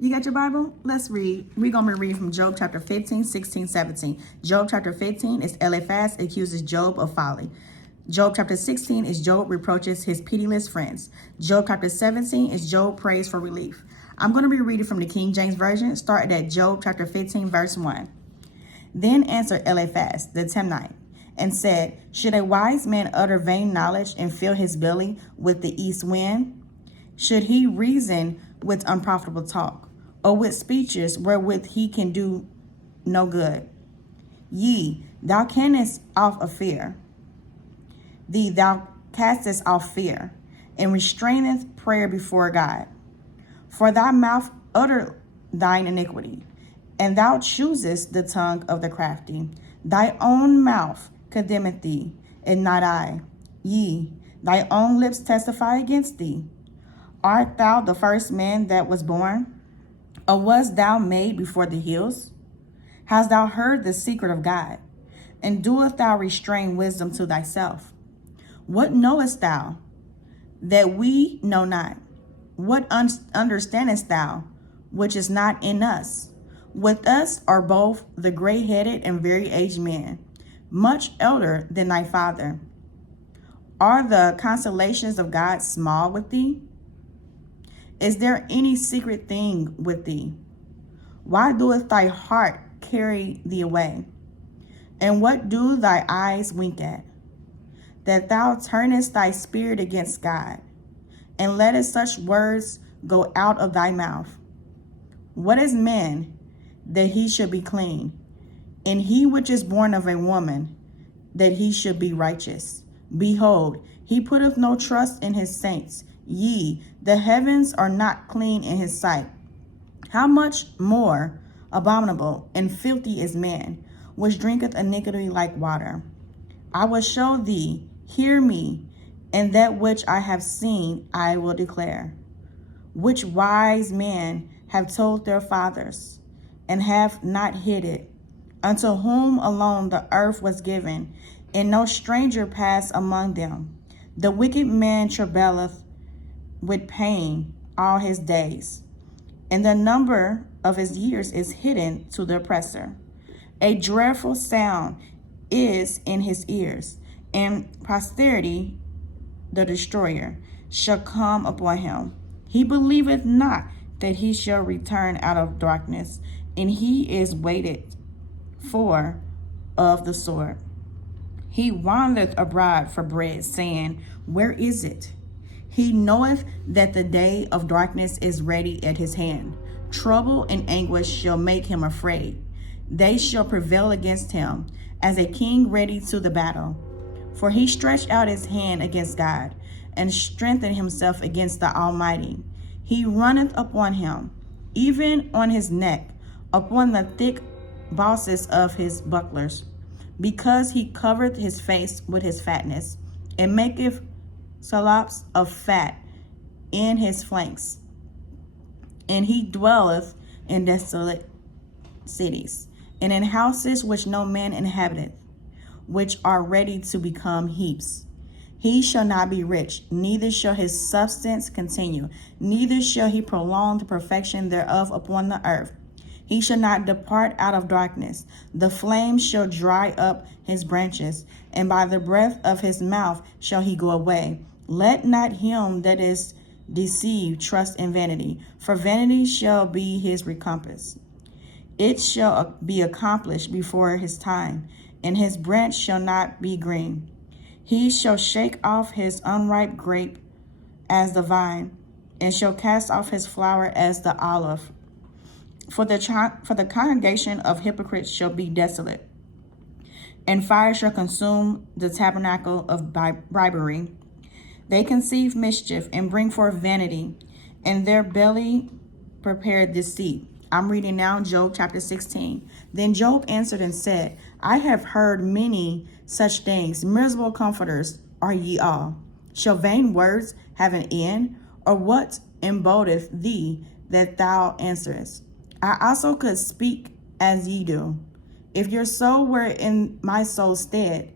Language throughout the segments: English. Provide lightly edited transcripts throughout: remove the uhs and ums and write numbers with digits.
You got your Bible? Let's read. We're going to read from Job chapter 15, 16, 17. Job chapter 15 is Eliphaz accuses Job of folly. Job chapter 16 is Job reproaches his pitiless friends. Job chapter 17 is Job prays for relief. I'm going to be reading from the King James Version, starting at Job chapter 15, verse 1. Then answered Eliphaz the Temanite, and said, Should a wise man utter vain knowledge and fill his belly with the east wind? Should he reason with unprofitable talk, or with speeches wherewith he can do no good? Yea, thou canst off a fear. Thou castest off fear, and restraineth prayer before God. For thy mouth uttered thine iniquity, and thou choosest the tongue of the crafty. Thy own mouth condemneth thee, and not I. Yea, thy own lips testify against thee. Art thou the first man that was born? Or wast thou made before the hills? Hast thou heard the secret of God? And doest thou restrain wisdom to thyself? What knowest thou that we know not? What understandest thou which is not in us? With us are both the gray-headed and very aged men, much elder than thy father. Are the consolations of God small with thee? Is there any secret thing with thee? Why doeth thy heart carry thee away? And what do thy eyes wink at? That thou turnest thy spirit against God, and lettest such words go out of thy mouth. What is man, that he should be clean? And he which is born of a woman, that he should be righteous. Behold, he putteth no trust in his saints. Yea, the heavens are not clean in his sight. How much more abominable and filthy is man, which drinketh iniquity like water. I will show thee, hear me, and that which I have seen I will declare. Which wise men have told their fathers, and have not hid it, unto whom alone the earth was given, and no stranger passed among them. The wicked man travaileth with pain all his days, and the number of his years is hidden to the oppressor. A dreadful sound is in his ears, and posterity, the destroyer, shall come upon him. He believeth not that he shall return out of darkness, and he is waited for of the sword. He wandereth abroad for bread, saying, Where is it? He knoweth that the day of darkness is ready at his hand. Trouble and anguish shall make him afraid. They shall prevail against him, as a king ready to the battle. For he stretched out his hand against God, and strengthened himself against the Almighty. He runneth upon him, even on his neck, upon the thick bosses of his bucklers, because he covereth his face with his fatness, and maketh sallops of fat in his flanks. And he dwelleth in desolate cities, and in houses which no man inhabiteth, which are ready to become heaps. He shall not be rich, neither shall his substance continue, neither shall he prolong the perfection thereof upon the earth. He shall not depart out of darkness. The flame shall dry up his branches, and by the breath of his mouth shall he go away. Let not him that is deceived trust in vanity, for vanity shall be his recompense. It shall be accomplished before his time, and his branch shall not be green. He shall shake off his unripe grape as the vine, and shall cast off his flower as the olive. For the congregation of hypocrites shall be desolate, and fire shall consume the tabernacle of bribery. They conceive mischief and bring forth vanity, and their belly prepare deceit. I'm reading now Job chapter 16. Then Job answered and said, I have heard many such things. Miserable comforters are ye all. Shall vain words have an end? Or what emboldeth thee that thou answerest? I also could speak as ye do. If your soul were in my soul's stead,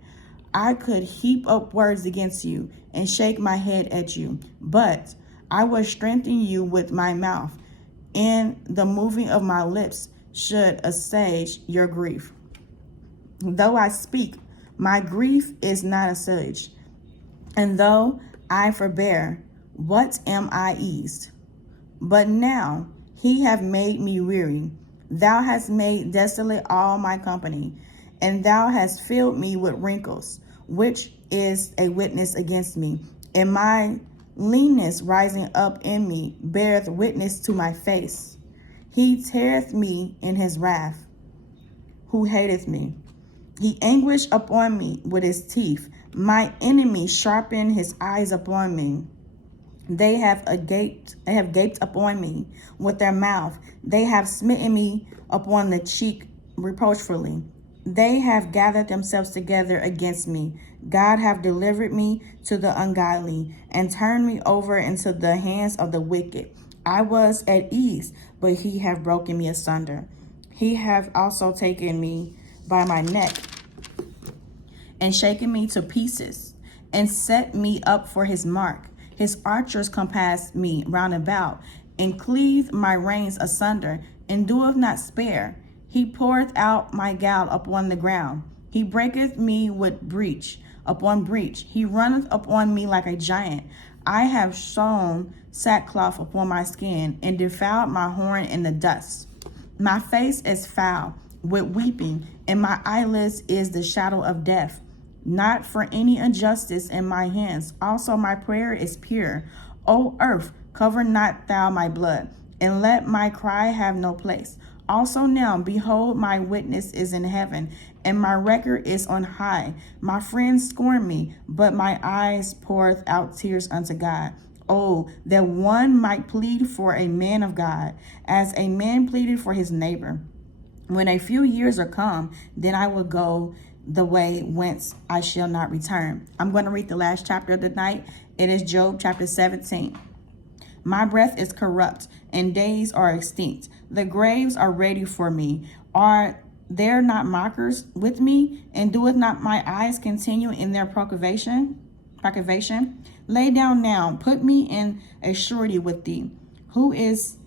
I could heap up words against you and shake my head at you. But I will strengthen you with my mouth, in the moving of my lips should assuage your grief. Though I speak, my grief is not assuaged. And though I forbear, what am I eased? But now he hath made me weary. Thou hast made desolate all my company, and thou hast filled me with wrinkles, which is a witness against me. And my leanness rising up in me beareth witness to my face. He teareth me in his wrath, who hateth me. He anguished upon me with his teeth. My enemy sharpened his eyes upon me. They have gaped upon me with their mouth. They have smitten me upon the cheek reproachfully. They have gathered themselves together against me. God hath delivered me to the ungodly, and turned me over into the hands of the wicked. I was at ease, but he hath broken me asunder. He hath also taken me by my neck, and shaken me to pieces, and set me up for his mark. His archers compassed me round about, and cleaved my reins asunder, and doeth not spare. He poureth out my gall upon the ground. He breaketh me with breach upon breach. He runneth upon me like a giant. I have sown sackcloth upon my skin, and defiled my horn in the dust. My face is foul with weeping, and my eyelids is the shadow of death. Not for any injustice in my hands. Also my prayer is pure. O earth, cover not thou my blood, and let my cry have no place. Also now, behold, my witness is in heaven, and my record is on high. My friends scorn me, but my eyes poureth out tears unto God. Oh, that one might plead for a man of God, as a man pleaded for his neighbor. When a few years are come, then I will go the way whence I shall not return. I'm going to read the last chapter of the night. It is Job chapter 17. My breath is corrupt, and days are extinct. The graves are ready for me. Are there not mockers with me? And doeth not my eyes continue in their procavation? Lay down now, put me in a surety with thee. Who is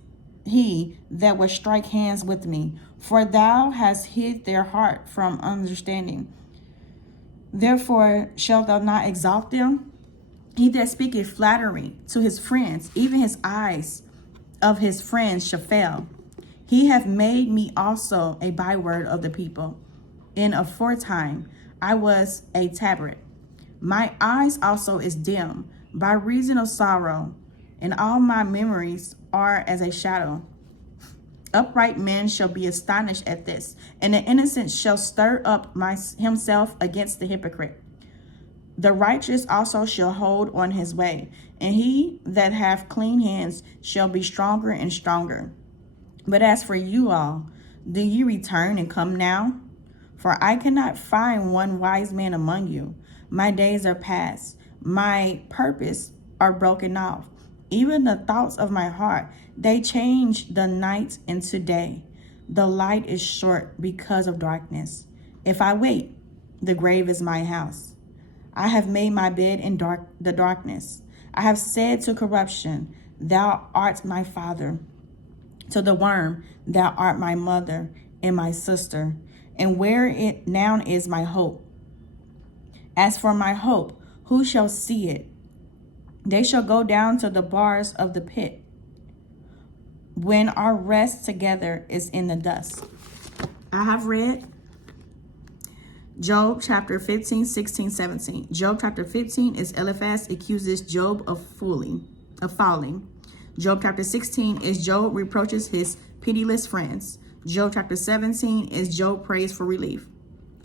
he that would strike hands with me? For thou hast hid their heart from understanding. Therefore shalt thou not exalt them? He that speaketh flattery to his friends, even his eyes of his friends shall fail. He hath made me also a byword of the people. In aforetime I was a tabret. My eyes also is dim by reason of sorrow, and all my memories are as a shadow. Upright men shall be astonished at this, and the innocent shall stir up himself against the hypocrite. The righteous also shall hold on his way, and he that hath clean hands shall be stronger and stronger. But as for you all, do ye return and come now? For I cannot find one wise man among you. My days are past, my purpose are broken off. Even the thoughts of my heart, they change the night into day. The light is short because of darkness. If I wait, the grave is my house. I have made my bed in the darkness. I have said to corruption, thou art my father. To the worm, thou art my mother and my sister. And where it now is my hope? As for my hope, who shall see it? They shall go down to the bars of the pit, when our rest together is in the dust. I have read Job chapter 15, 16, 17. Job chapter 15 is Eliphaz accuses Job of falling. Job chapter 16 is Job reproaches his pitiless friends. Job chapter 17 is Job prays for relief.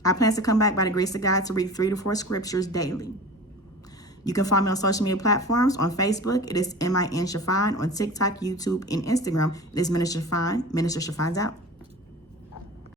I plan to come back by the grace of God to read 3 to 4 scriptures daily. You can find me on social media platforms. On Facebook, it is MIN Shafine. On TikTok, YouTube, and Instagram, it is Minister Shafine. Minister Shafine's out.